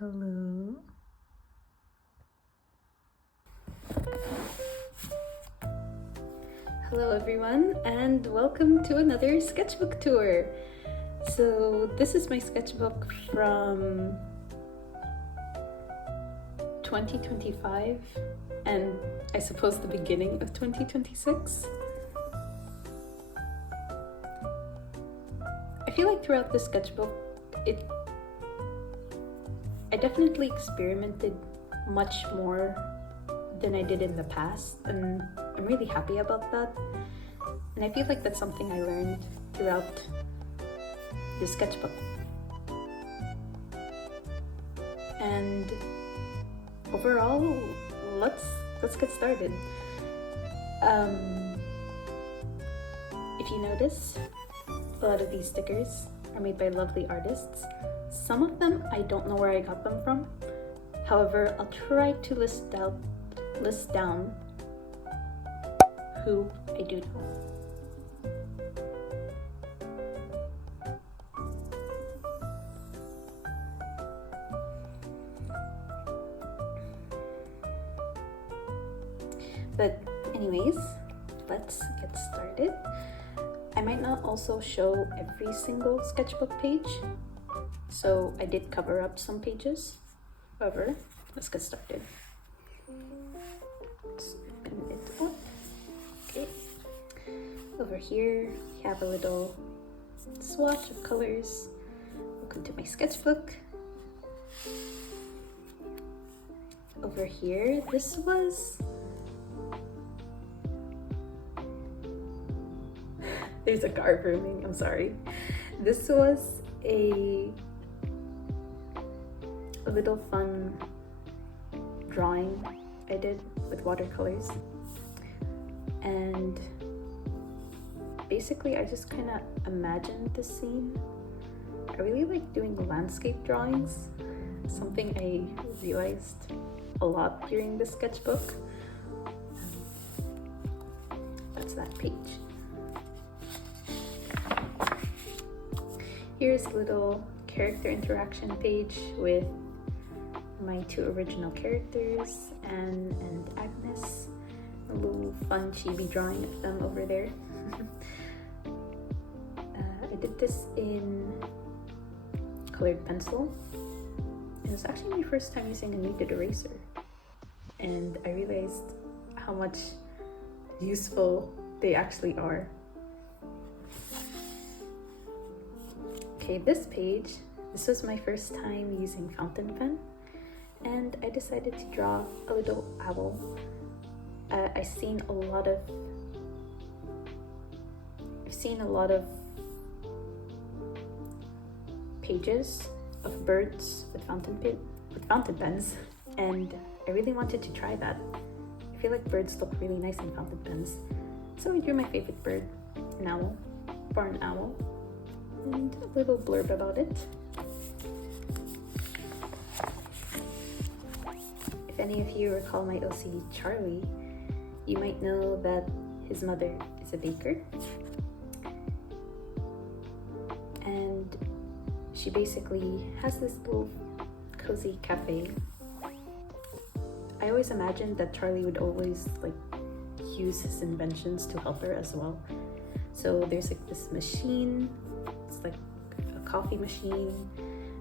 Hello. Hello everyone, and welcome to another sketchbook tour. So this is my sketchbook from 2025 and I suppose the beginning of 2026. I feel like throughout the sketchbook, I definitely experimented much more than I did in the past, and I'm really happy about that. And I feel like that's something I learned throughout the sketchbook. And overall, let's get started. If you notice, a lot of these stickers are made by lovely artists. Some of them I don't know where I got them from. However, I'll try to list down who I do know. But anyways, let's get started. I might not also show every single sketchbook page, so I did cover up some pages. However, let's get started. Let's open it up. Okay. Over here, we have a little swatch of colors. Welcome to my sketchbook. Over here, this was... There's a car grooming, I'm sorry. This was a little fun drawing I did with watercolors. And basically I just kind of imagined the scene. I really like doing landscape drawings, something I realized a lot during the sketchbook. That's that page. Here's a little character interaction page with my two original characters, Anne and Agnes. A little fun chibi drawing of them over there. I did this in colored pencil. It was actually my first time using a kneaded eraser, and I realized how much useful they actually are. Okay, this page, this was my first time using fountain pen, and I decided to draw a little owl. I've seen a lot of pages of birds with fountain pens, and I really wanted to try that. I feel like birds look really nice in fountain pens, so I drew my favorite bird, an owl, barn owl, and a little blurb about it. If any of you recall my OC Charlie, you might know that his mother is a baker, and she basically has this little cozy cafe. I always imagined that Charlie would always use his inventions to help her as well. So there's this machine, it's like a coffee machine,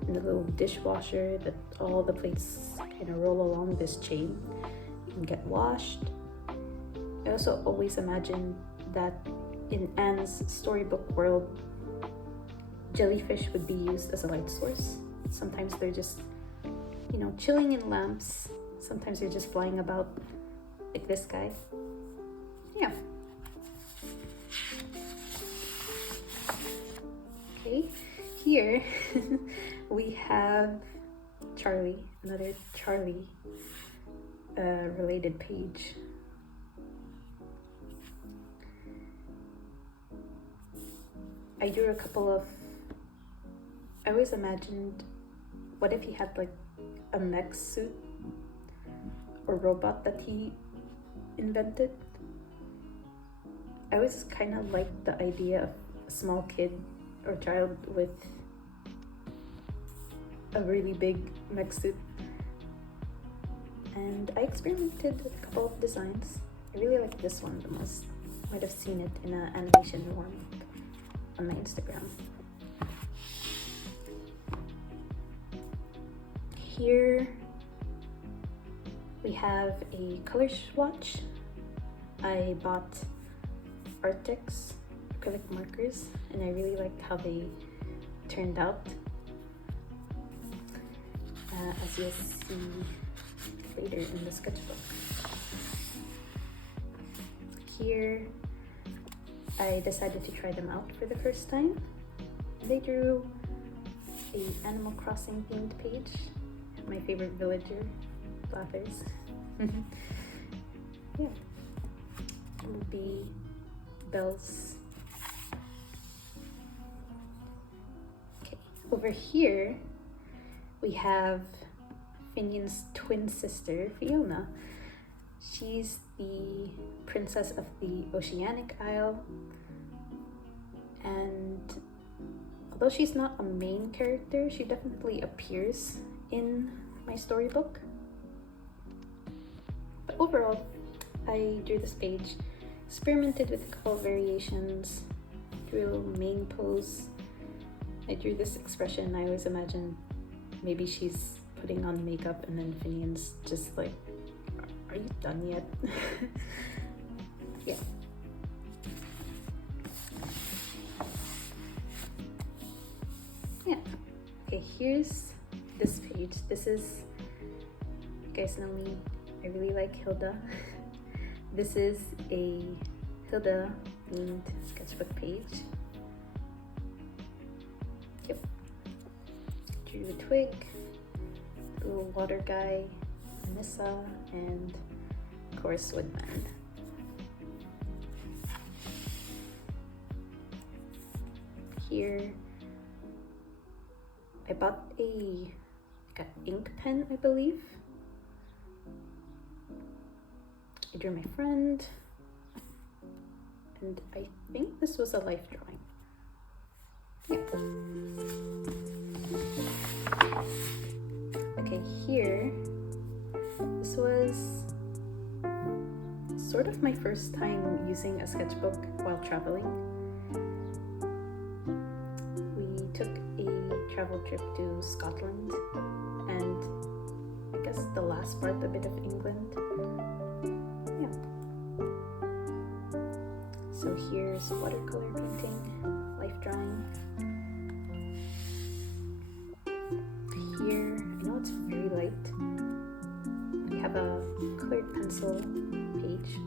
and a little dishwasher that all the plates kind of roll along this chain and get washed. I also always imagined that in Anne's storybook world, jellyfish would be used as a light source. Sometimes they're just, chilling in lamps. Sometimes they're just flying about, like this guy. Yeah. Okay, here we have Charlie, another Charlie related page. I drew a couple of... I always imagined, what if he had a mech suit or robot that he invented? I always kind of liked the idea of a small kid or child with a really big mech suit. And I experimented with a couple of designs. I really like this one the most. Might have seen it in an animation warm-up on my Instagram. Here we have a color swatch. I bought Arctic's acrylic markers and I really liked how they turned out. As you'll see later in the sketchbook. Here I decided to try them out for the first time. They drew a Animal Crossing themed page. My favorite villager, Blathers. Yeah. Will be bells. Okay, over here we have Finian's twin sister, Fiona. She's the princess of the Oceanic Isle, and although she's not a main character, she definitely appears in my storybook. But overall, I drew this page, experimented with a couple of variations, drew a little main pose. I drew this expression. I always imagine maybe she's putting on makeup and then Finian's just like, are you done yet? Yeah. Yeah. Okay, here's this page. This is, you guys know me, I really like Hilda. This is a Hilda themed sketchbook page. Yep. Drew the twig, the little water guy, Anissa, and of course Woodman. Here I bought a ink pen, I believe. I drew my friend, and I think this was a life drawing. Yeah. Okay, here, this was sort of my first time using a sketchbook while traveling. We took a travel trip to Scotland and I guess the last part, a bit of England. Yeah. So here's watercolor painting, life drawing. Here, I know it's very light. We have a colored pencil page,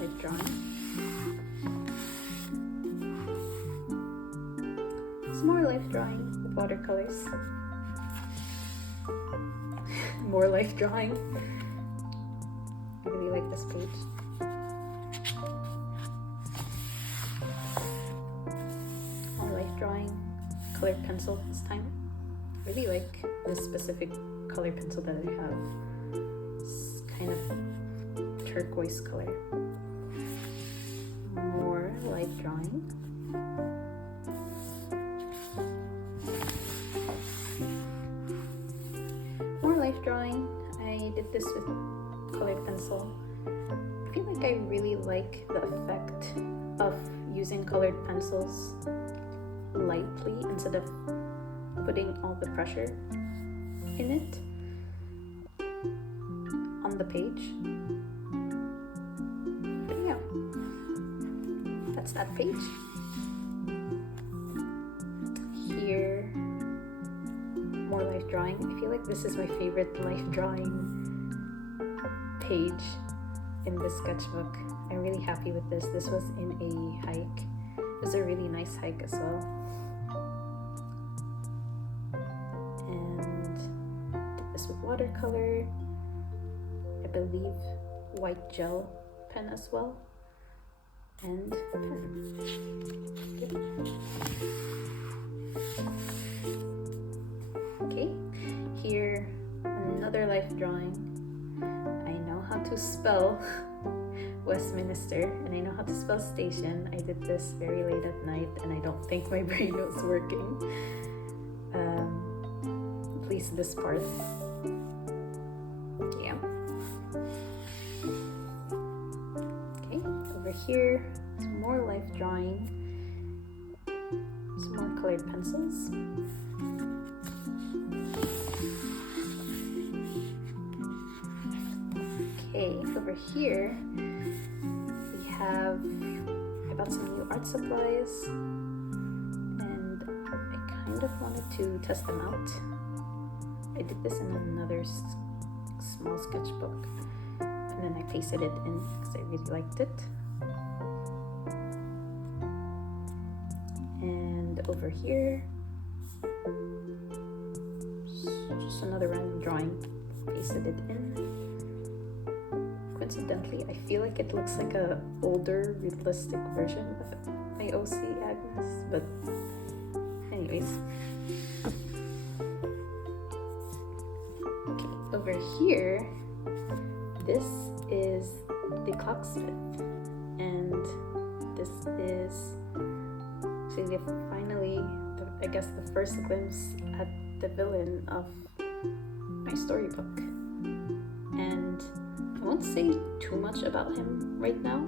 life drawing. Some more life drawing with watercolors. More life drawing. I really like this page. More life drawing, colored pencil this time. I really like this specific color pencil that I have. It's kind of turquoise color. More life drawing. More life drawing. I did this with colored pencil. I feel like I really like the effect of using colored pencils lightly instead of putting all the pressure in it on the page. But yeah, that's that page. Here, more life drawing. I feel like this is my favorite life drawing page in this sketchbook. I'm really happy with this. This was in a hike. It was a really nice hike as well. And did this with watercolor. I believe white gel pen as well. And a pen. Okay, here another life drawing. I know how to spell Westminster and I know how to spell station. I did this very late at night and I don't think my brain was working. least this part. Yeah. Okay, over here, some more life drawing, some more colored pencils. Okay, over here we have, I bought some new art supplies and I kind of wanted to test them out. I did this in another small sketchbook and then I pasted it in because I really liked it. And over here, just another random drawing, pasted it in. Coincidentally, I feel like it looks like a older, realistic version of my OC Agnes, but anyways. Okay, over here, this is the clocksmith, and this is actually finally, I guess, the first glimpse at the villain of my storybook. And I won't say too much about him right now,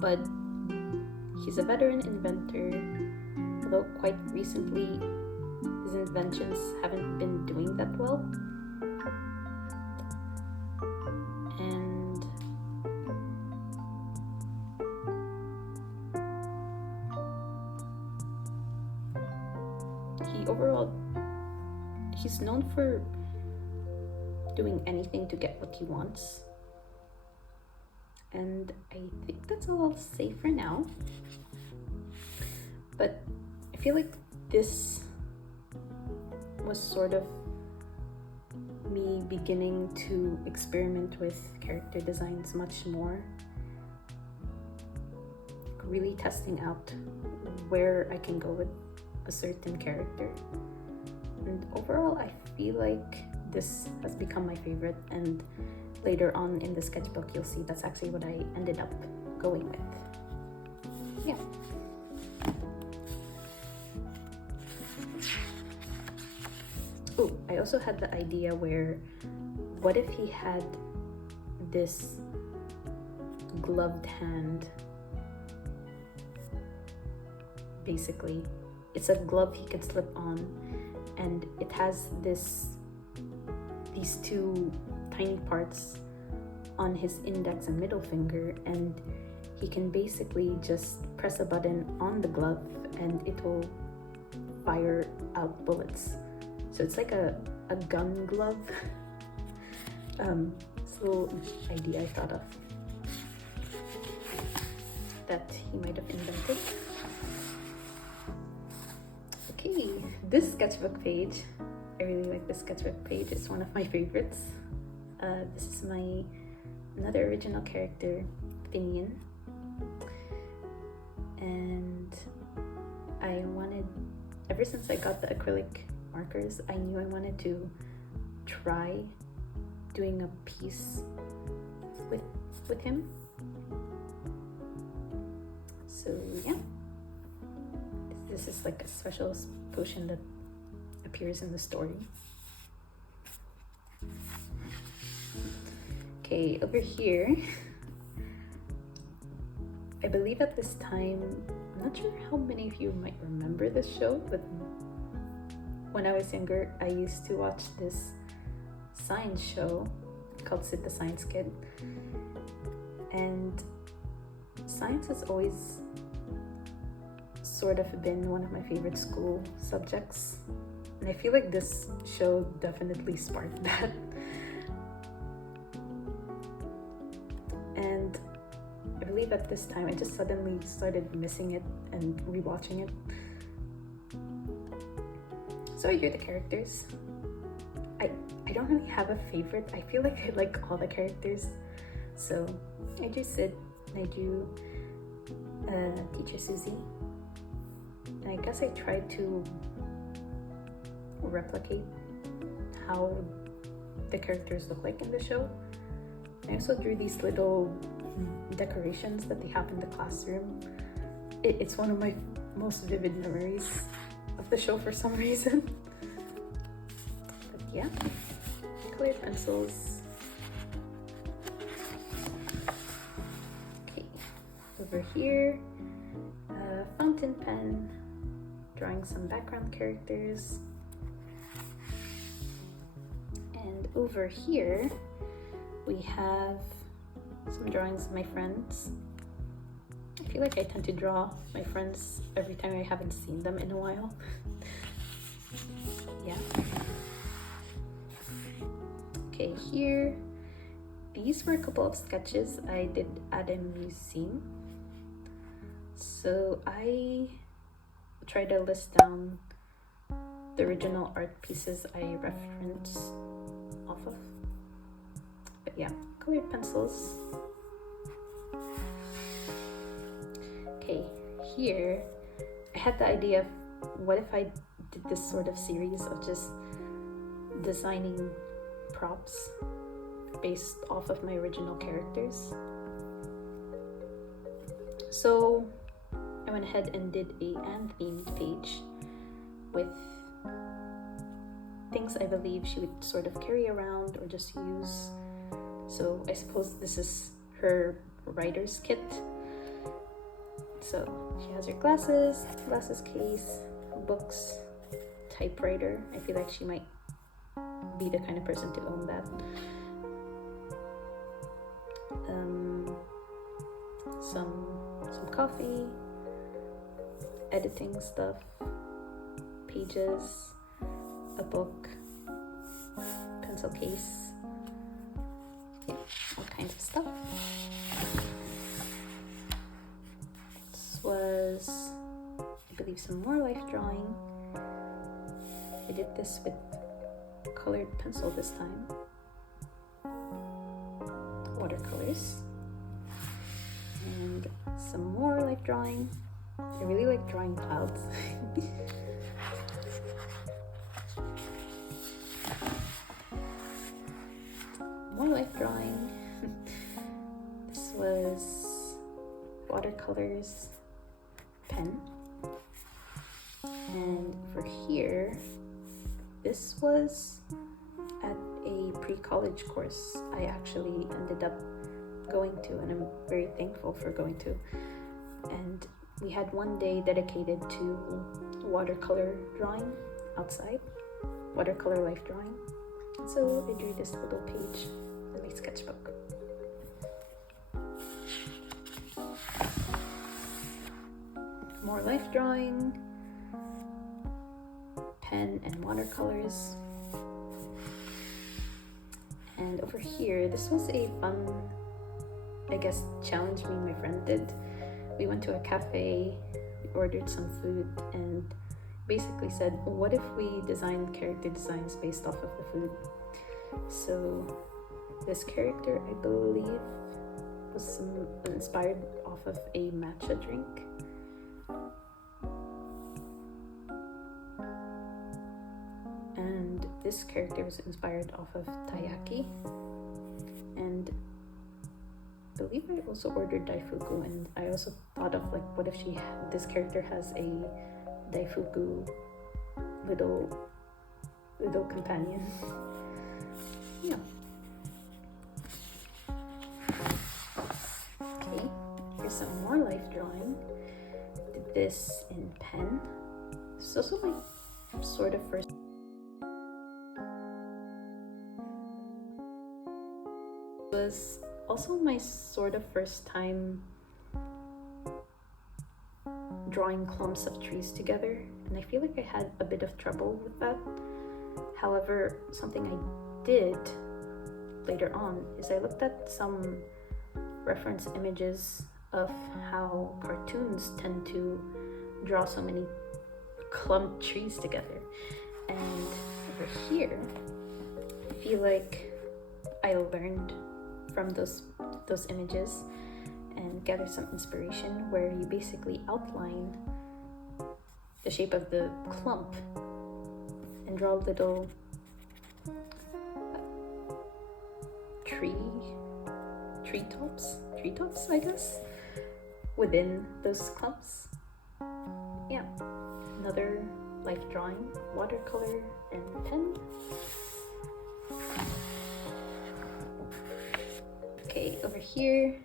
but he's a veteran inventor, although quite recently his inventions haven't been doing that well. And he's known for doing anything to get what he wants. And I think that's all I'll say for now. But I feel like this was sort of me beginning to experiment with character designs much more. Really testing out where I can go with a certain character. And overall, I feel like this has become my favorite, and later on in the sketchbook you'll see that's actually what I ended up going with. Yeah. Oh, I also had the idea where, what if he had this gloved hand? Basically, it's a glove he can slip on, and it has these two tiny parts on his index and middle finger, and he can basically just press a button on the glove and it will fire out bullets. So it's like a gun glove. It's a little idea I thought of that he might have invented. Okay, this sketchbook page, I really like this sketchbook page. It's one of my favorites. This is my another original character, Finian. And I wanted, ever since I got the acrylic markers, I knew I wanted to try doing a piece with him. So yeah, this is like a special potion that appears in the story. Okay, over here, I believe at this time, I'm not sure how many of you might remember this show, but when I was younger, I used to watch this science show called Sid the Science Kid. And science has always sort of been one of my favorite school subjects. And I feel like this show definitely sparked that. And I believe at this time, I just suddenly started missing it and rewatching it. So I drew the characters. I don't really have a favorite. I feel like I like all the characters. So I drew Sid, and I drew Teacher Susie. And I guess I tried to replicate how the characters look like in the show. I also drew these little decorations that they have in the classroom. It's one of my most vivid memories of the show for some reason. yeah, colored pencils. Okay, over here, fountain pen, drawing some background characters. And over here, we have some drawings of my friends. I feel like I tend to draw my friends every time I haven't seen them in a while. Yeah. Okay, here, these were a couple of sketches I did at a museum. So I tried to list down the original art pieces I referenced off of. But yeah, colored pencils. Okay, here I had the idea of what if I did this sort of series of just designing props based off of my original characters. So I went ahead and did an themed page with things I believe she would sort of carry around or just use. So I suppose this is her writer's kit. So she has her glasses case, books, typewriter. I feel like she might be the kind of person to own that. Some coffee, editing stuff, pages, a book, pencil case, yeah, all kinds of stuff. This was, I believe, some more life drawing. I did this with colored pencil this time, watercolors, and some more life drawing. I really like drawing clouds. More life drawing. This was watercolors, pen. And for here, this was at a pre-college course I actually ended up going to, and I'm very thankful for going to. And we had one day dedicated to watercolor drawing outside, watercolor life drawing. So I drew this little page in my sketchbook. More life drawing, pen and watercolors. And over here, this was a fun, I guess, challenge me and my friend did. We went to a cafe, we ordered some food, and basically said, what if we designed character designs based off of the food? So this character, I believe, was inspired off of a matcha drink. And this character was inspired off of taiyaki. And I believe I also ordered daifuku, and I also thought of like, what if this character has a daifuku little companion. Yeah. Okay, here's some more life drawing. Did this in pen. This is also my sort of first. Was also my sort of first time drawing clumps of trees together, and I feel like I had a bit of trouble with that. However, something I did later on is I looked at some reference images of how cartoons tend to draw so many clumped trees together, and over here I feel like I learned from those images and gather some inspiration, where you basically outline the shape of the clump and draw little treetops, I guess, within those clumps. Yeah, another life drawing, watercolor and pen. Okay, over here,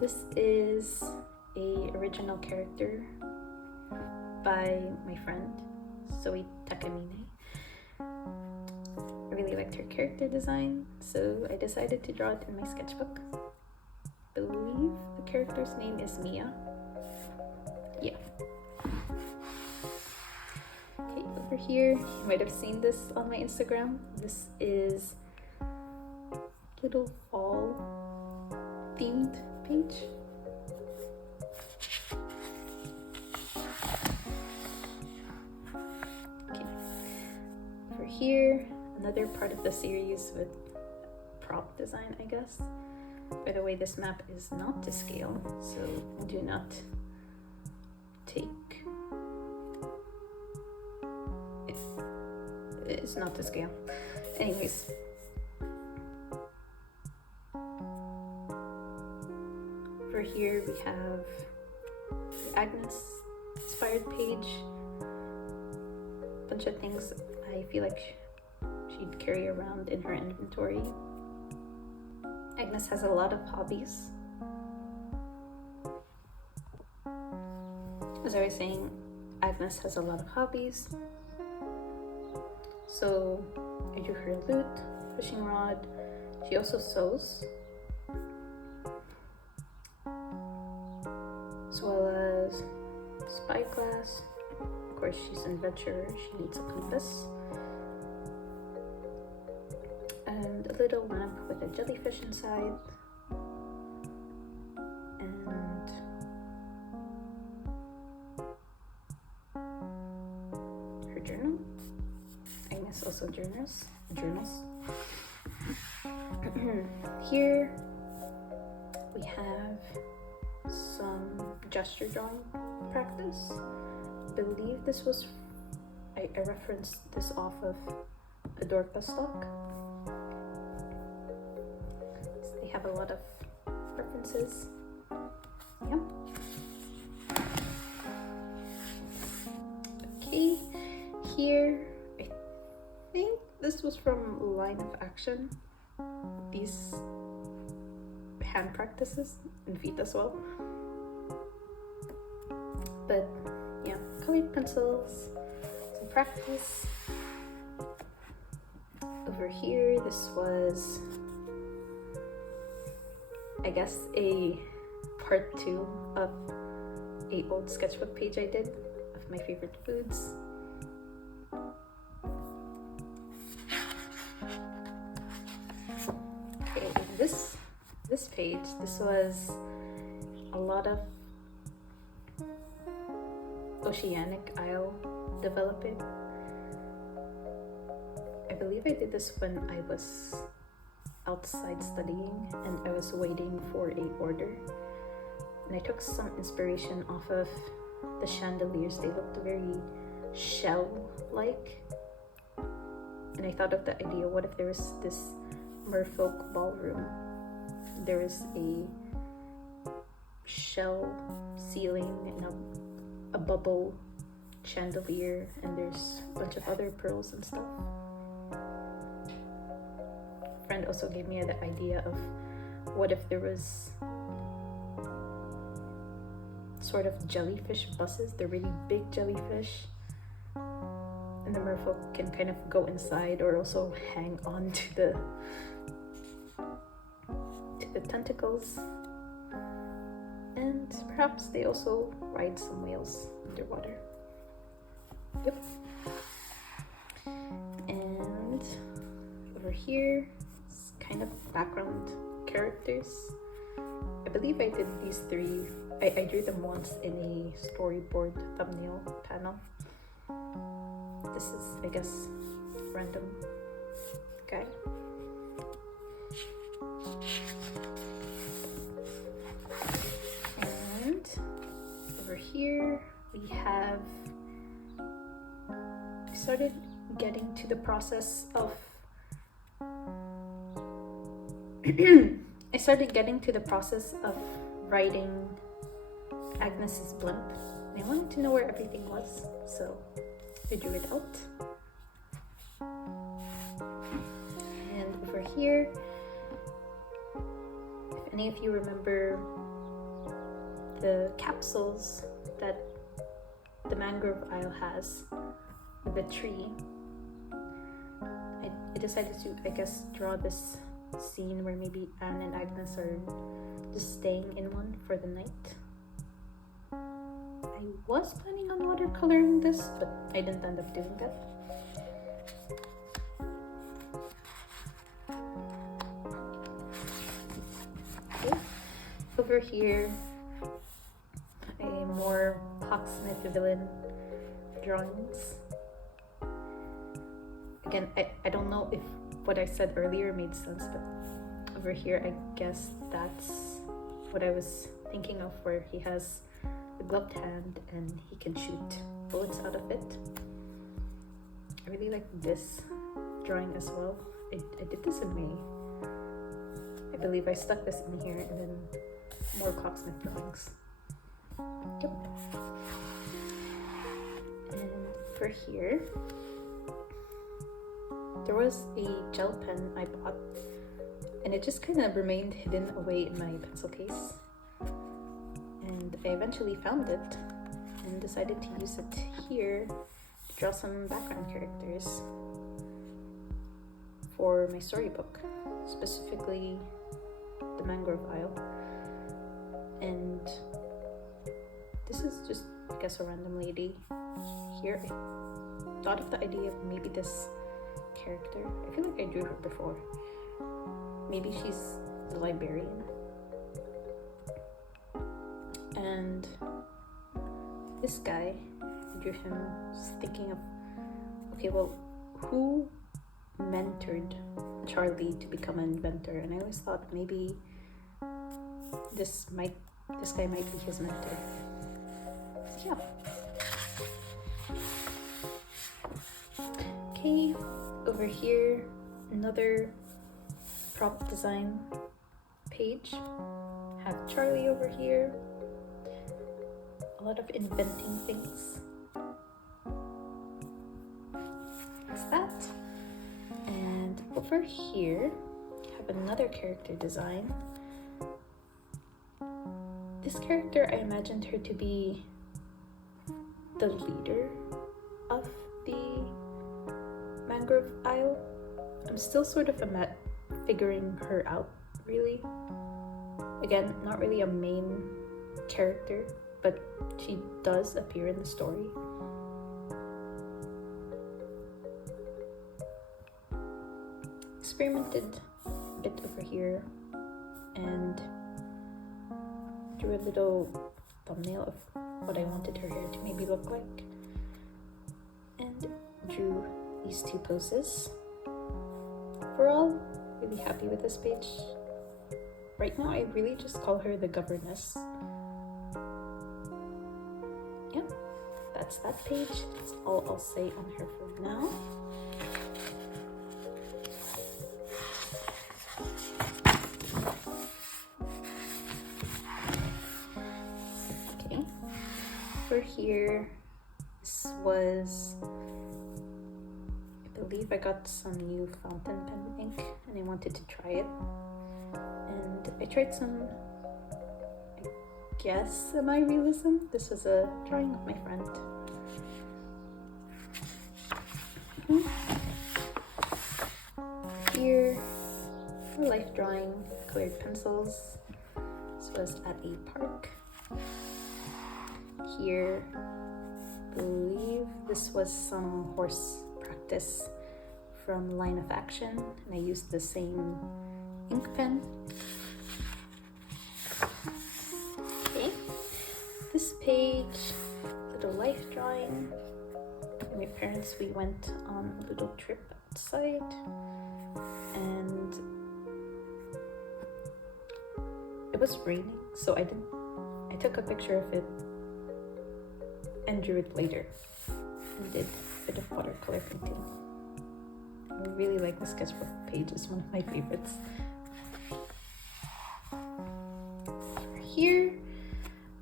this is a original character by my friend Zoe Takamine. I really liked her character design, so I decided to draw it in my sketchbook. I believe the character's name is Mia. Yeah. Okay, over here, you might have seen this on my Instagram. This is little fall themed page. Okay. Over here, another part of the series with prop design, I guess. By the way, this map is not to scale, so do not take it. It's not to scale. Anyways. Over here we have the Agnes inspired page. Bunch of things I feel like she'd carry around in her inventory. Agnes has a lot of hobbies. As I was saying, Agnes has a lot of hobbies. So I drew her a lute, fishing rod. She also sews, as well as spyglass. Of course, she's an adventurer, she needs a compass. And a little lamp with a jellyfish inside. And her journal. Agnes also journals. Here we have some gesture drawing practice. I believe this was, I referenced this off of a Dorka stock. So they have a lot of references. Yeah. Okay, here I think this was from Line of Action. These hand practices and feet as well. But yeah, colored pencils, some practice. Over here, this was, I guess, a part 2 of a old sketchbook page I did of my favorite foods. Okay, this page, this was a lot of oceanic isle developing. I believe I did this when I was outside studying and I was waiting for a order. And I took some inspiration off of the chandeliers. They looked very shell-like. And I thought of the idea, what if there was this merfolk ballroom? There is a shell ceiling and a bubble chandelier, and there's a bunch of other pearls and stuff. A friend also gave me the idea of what if there was sort of jellyfish buses. They're really big jellyfish, and the merfolk can kind of go inside or also hang on to the tentacles. And perhaps they also ride some whales underwater. Yep. And over here, it's kind of background characters. I believe I did these 3. I drew them once in a storyboard thumbnail panel. This is, I guess, random guy. And over here we have, I started getting to the process of writing Agnes's blimp, and I wanted to know where everything was, so I drew it out. here, if any of you remember the capsules that the mangrove isle has with the tree, I decided to, I guess, draw this scene where maybe Anne and Agnes are just staying in one for the night. I was planning on watercoloring this, but I didn't end up doing that. Okay. Over here, a more Hawksmith villain drawings. Again, I don't know if what I said earlier made sense, but over here, I guess that's what I was thinking of, where he has a gloved hand and he can shoot bullets out of it. I really like this drawing as well. I did this in May. I believe I stuck this in here, and then more Clocksmith drawings. Yep. And for here, there was a gel pen I bought, and it just kind of remained hidden away in my pencil case. And I eventually found it and decided to use it here to draw some background characters for my storybook, specifically the mangrove isle. And this is just, I guess, a random lady here. I thought of the idea of maybe this character. I feel like I drew her before. Maybe she's the librarian. And this guy, I drew him just thinking of, okay, well, who mentored Charlie to become an inventor? And I always thought maybe this guy might be his mentor. So, yeah. Okay, over here, another prop design page. Have Charlie over here. A lot of inventing things. That's that. And over here, have another character design. This character, I imagined her to be the leader of the mangrove isle. I'm still sort of figuring her out, really. Again, not really a main character, but she does appear in the story. Experimented a bit over here and drew a little thumbnail of what I wanted her hair to maybe look like, and drew these two poses. Overall, really happy with this page. Right now, I really just call her the governess. Yeah, that's that page. That's all I'll say on her for now. Okay, for here, this was, I believe I got some new fountain pen ink and I wanted to try it. And I tried some, I guess, semi-realism. This was a drawing of my friend. Here, for life drawing, colored pencils. This was at a park. Here, I believe this was some horse practice from Line of Action, and I used the same ink pen. Okay, this page, little life drawing. With my parents, we went on a little trip outside, and it was raining, so I took a picture of it and drew it later and did a bit of watercolor painting. I really like the sketchbook page, it's one of my favorites. Here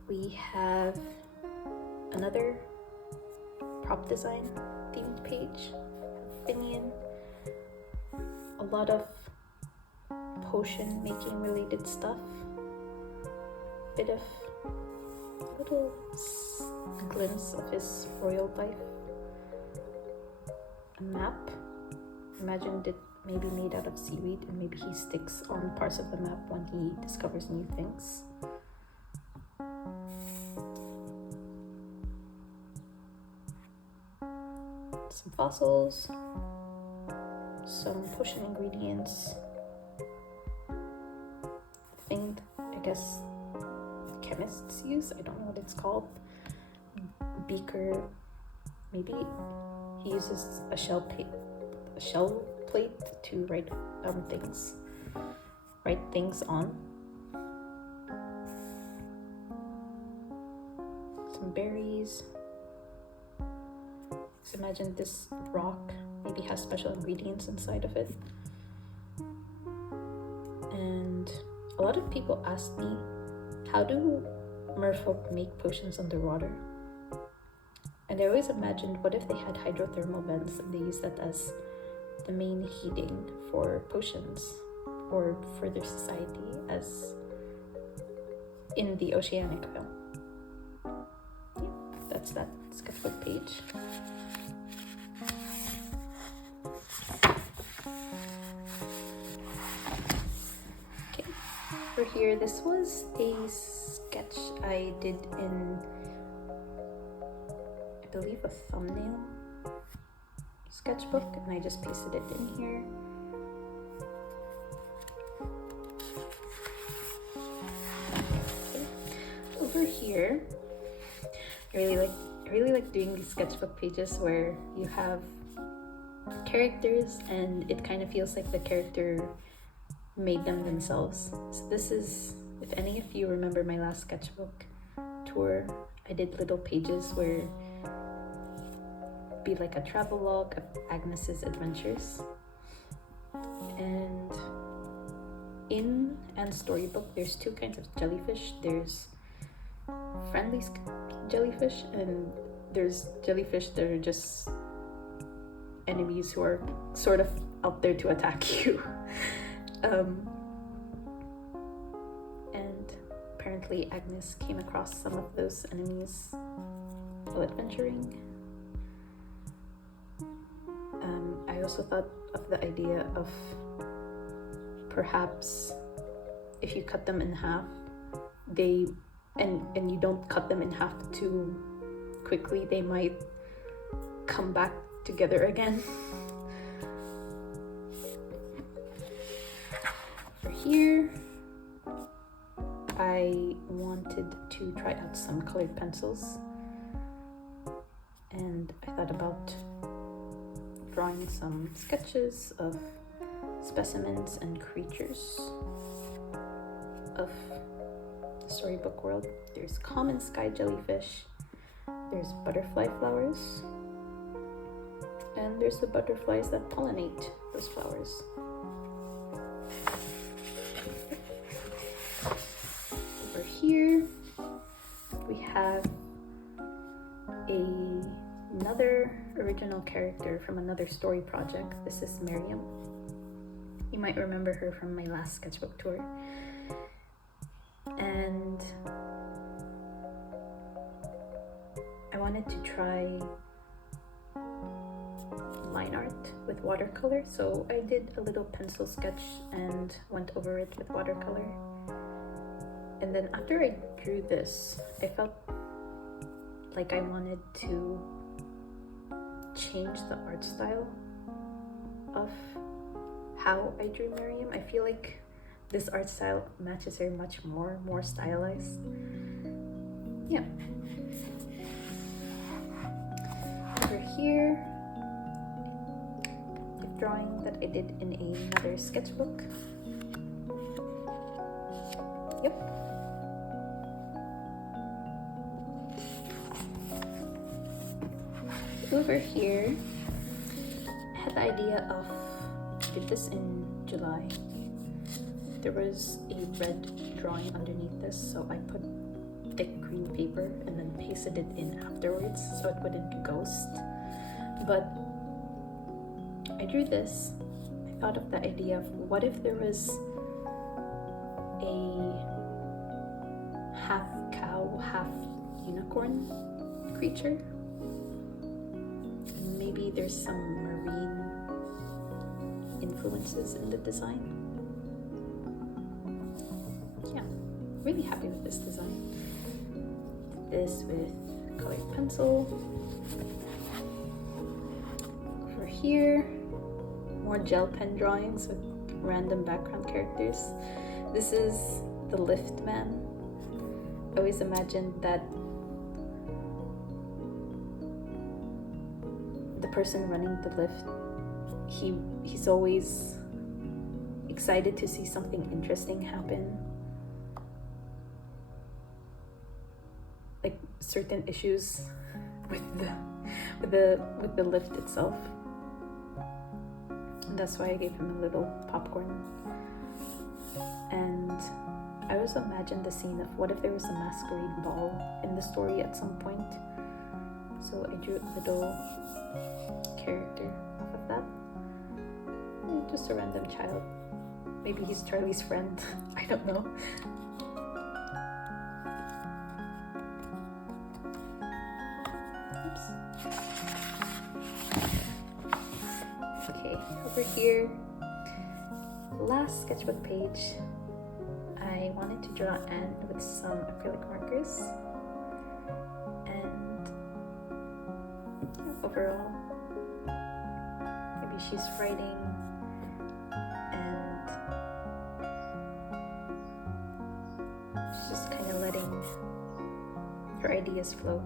we have another prop design themed page, Finian. A lot of potion making related stuff. Bit of little glimpse of his royal life. A map. Imagined it maybe made out of seaweed, and maybe he sticks on parts of the map when he discovers new things. Some fossils, some potion ingredients, thing I guess chemists use, I don't know what it's called. Beaker, maybe he uses a shell plate to write things on. Some berries. Just imagine this rock maybe has special ingredients inside of it. And a lot of people ask me, how do merfolk make potions underwater? And I always imagined, what if they had hydrothermal vents and they use that as the main heating for potions or for their society, as in the oceanic realm. Yeah, that's that sketchbook page. Okay, for here, this was a sketch I did in, I believe, a thumbnail sketchbook, and I just pasted it in here. Over here, I really like doing these sketchbook pages where you have characters and it kind of feels like the character made them themselves. So this is, if any of you remember my last sketchbook tour, I did little pages where be like a travel log of Agnes's adventures. And in Anne's storybook, there's two kinds of jellyfish. There's friendly jellyfish, and there's jellyfish that are just enemies who are sort of out there to attack you. And apparently Agnes came across some of those enemies while adventuring. I also thought of the idea of perhaps if you cut them in half, and you don't cut them in half too quickly, they might come back together again. For here, I wanted to try out some colored pencils, and I thought about drawing some sketches of specimens and creatures of the storybook world. There's common sky jellyfish, there's butterfly flowers, and there's the butterflies that pollinate those flowers. Over here, we have another original character from another story project. This is Miriam. You might remember her from my last sketchbook tour. And I wanted to try line art with watercolor, so I did a little pencil sketch and went over it with watercolor. And then after I drew this, I felt like I wanted to change the art style of how I drew Miriam. I feel like this art style matches her much more stylized. Yeah. Over here, a drawing that I did in another sketchbook. Yep. Over here, I had the idea of, I did this in July. There was a red drawing underneath this, so I put thick green paper and then pasted it in afterwards so it wouldn't ghost. But I drew this. I thought of the idea of, what if there was a half cow, half unicorn creature. Maybe there's some marine influences in the design. Yeah, really happy with this design. Did this with colored pencil. Over here, more gel pen drawings with random background characters. This is the lift man. I always imagined that the person running the lift, he's always excited to see something interesting happen, like certain issues with the lift itself. And that's why I gave him a little popcorn. And I also imagined the scene of what if there was a masquerade ball in the story at some point. So I drew a little character off of that. And just a random child. Maybe he's Charlie's friend. I don't know. Oops. Okay, over here, last sketchbook page. I wanted to draw Anne with some acrylic markers, and overall, maybe she's writing and she's just kind of letting her ideas flow.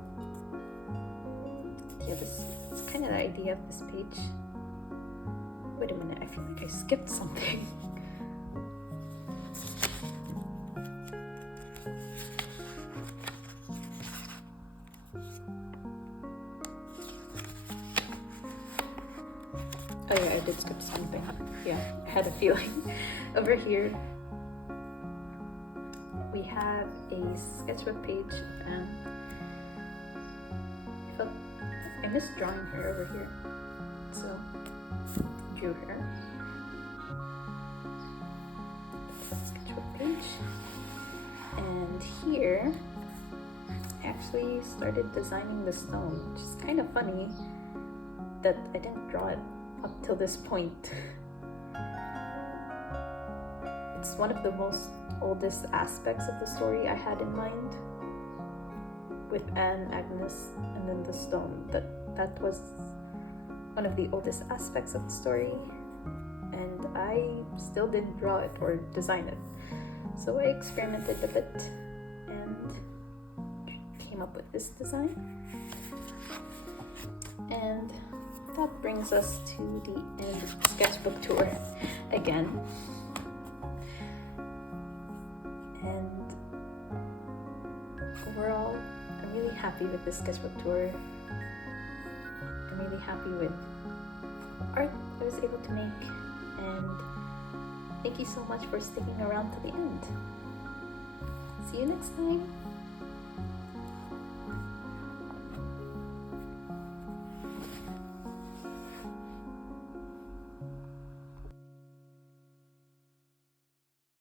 Yeah, this is kind of the idea of this page. Wait a minute, I feel like I skipped something. Oh yeah, I did skip something. Yeah, I had a feeling. Over here, we have a sketchbook page of Anne. I missed drawing her over here, so drew her. Sketchbook page. And here, I actually started designing the stone, which is kind of funny that I didn't draw it up till this point. It's one of the most oldest aspects of the story I had in mind, with Anne, Agnes, and then the stone. That was one of the oldest aspects of the story, and I still didn't draw it or design it. So I experimented a bit and came up with this design. And that brings us to the end of the sketchbook tour again. And overall, I'm really happy with this sketchbook tour. I'm really happy with the art I was able to make, and thank you so much for sticking around to the end. See you next time.